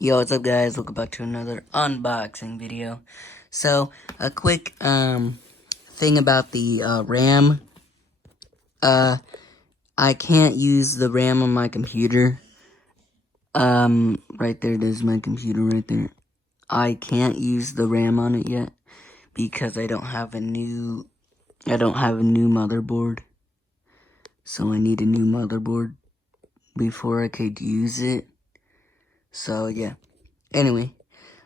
Yo, what's up guys? Welcome back to another unboxing video. So, a quick thing about the RAM. I can't use the RAM on my computer. Right there, there's my computer right there. I can't use the RAM on it yet because I don't have a new motherboard. So I need a new motherboard before I could use it. So yeah. Anyway,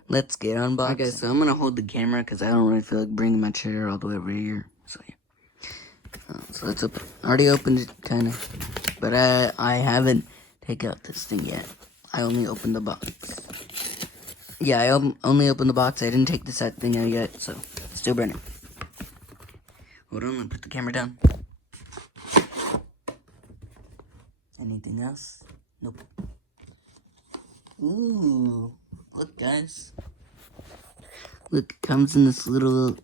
let's get unboxing. Alright guys, so I'm gonna hold the camera because I don't really feel like bringing my chair all the way over here. So yeah. So let's open. I already opened it, kind of. But I haven't taken out this thing yet. I only opened the box. Yeah, I only opened the box. I didn't take this thing out yet, so still burning. Hold on, let me put the camera down. Anything else? Nope. Ooh, look guys. Look, it comes in this little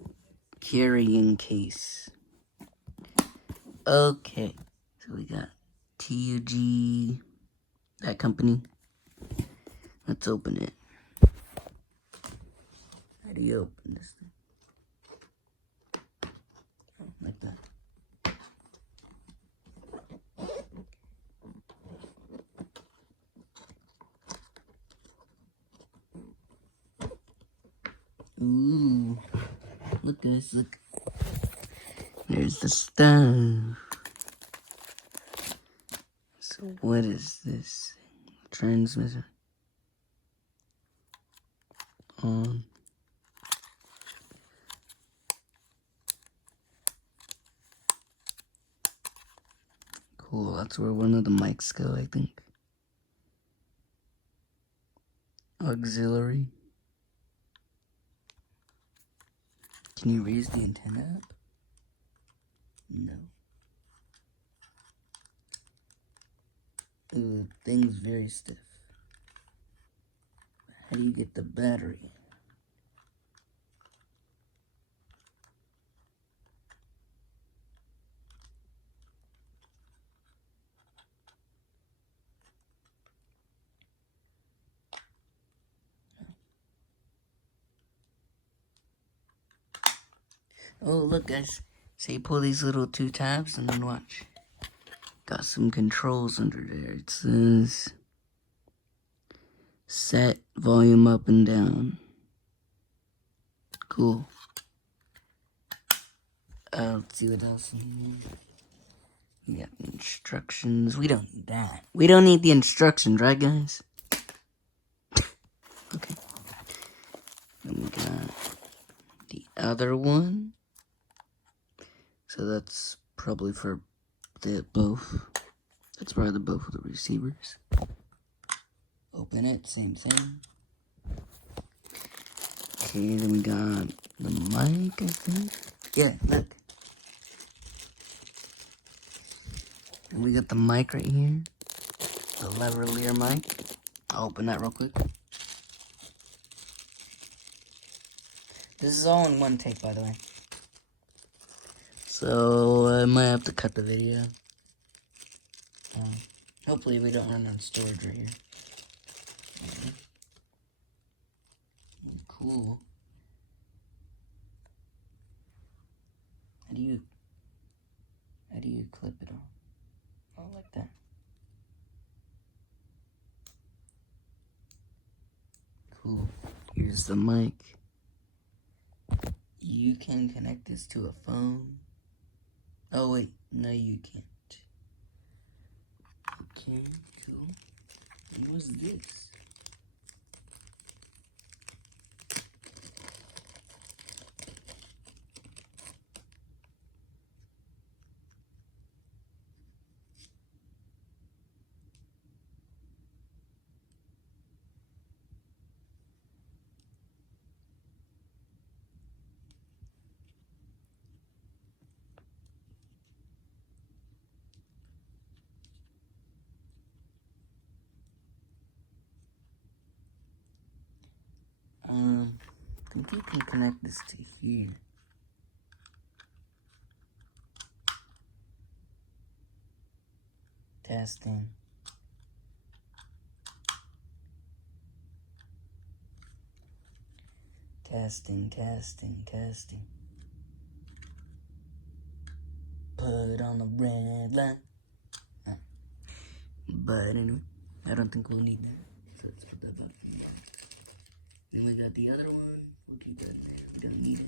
carrying case. Okay, so we got TUG, that company. Let's open it. How do you open this thing? Oh, like that. Ooh, look guys, look. There's the stuff. So what is this? Transmitter. On. Cool, that's where one of the mics go, I think. Auxiliary. Can you raise the antenna up? No. Ooh, the thing's very stiff. How do you get the battery? Oh, look guys. So you pull these little two tabs and then watch. Got some controls under there. It says set volume up and down. Cool. Let's see what else in here. We got instructions. We don't need that. We don't need the instructions, right guys? Okay. Then we got the other one. So that's probably for the both. That's probably both of the receivers. Open it, same thing. Okay, then we got the mic, I think. Yeah, look. And we got the mic right here. The lavalier mic. I'll open that real quick. This is all in one take, by the way. So, I might have to cut the video. Hopefully we don't run out of storage right here. Cool. How do you clip it on? Oh, like that. Cool. Here's the mic. You can connect this to a phone. Oh wait, no you can't. Okay, cool. What was this? I think you can connect this to here. Testing. Testing. Put on the red light. But anyway, I don't think we'll need that. So let's put that back. Then we got the other one. We'll keep that there. We don't need it.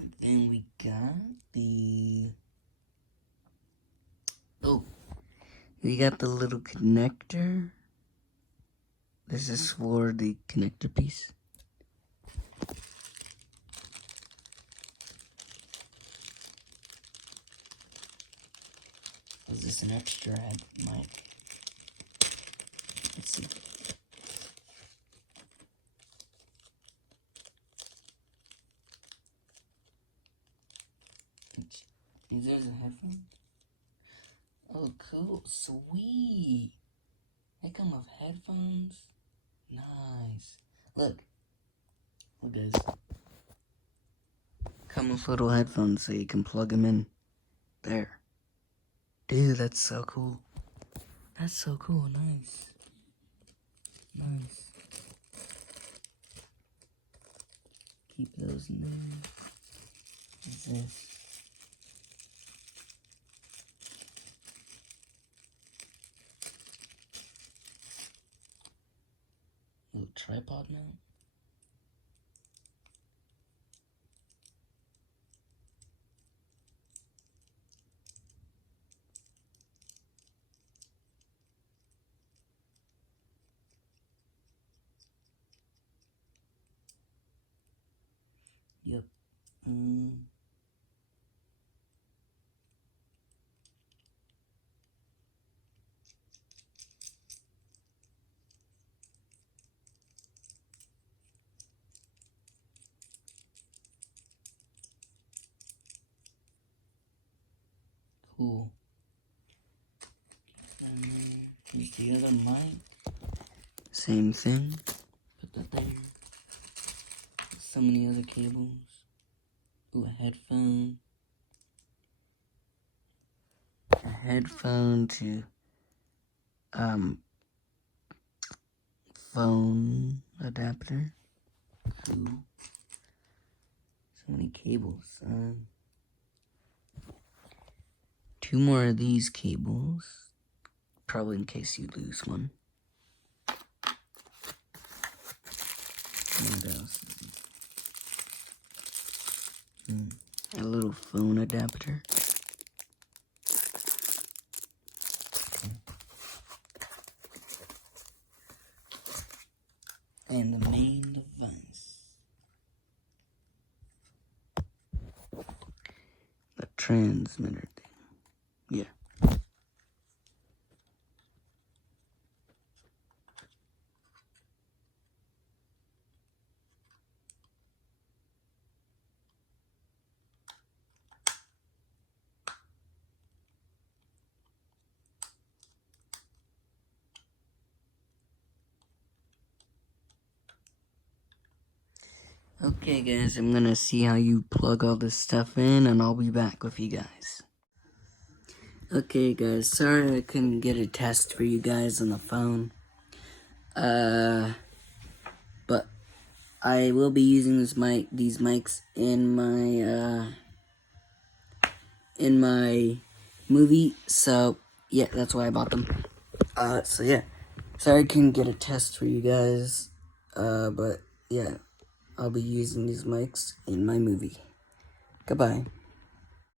And then we got the... Oh, we got the little connector. This is for the connector piece. Is this an extra mic? Let's see. Is there a headphone? Oh, cool. Sweet. They come with headphones. Nice. Look, guys. Come with little headphones so you can plug them in. There. Dude, that's so cool. That's so cool. Nice. Keep those in there. What's this? Little tripod mount. Yep. Cool. And then here's the other mic. Same thing. Put that there. So many other cables. Ooh, a headphone. A headphone to phone adapter. Cool. So many cables. 2 more of these cables. Probably in case you lose one. What else? A little phone adapter. And the main device. The transmitter thing. Yeah. Okay guys, I'm gonna see how you plug all this stuff in and I'll be back with you guys. Okay guys, sorry I couldn't get a test for you guys on the phone. But I will be using these mics in my movie, so yeah, that's why I bought them. So yeah, sorry I couldn't get a test for you guys, but yeah, I'll be using these mics in my movie. Goodbye.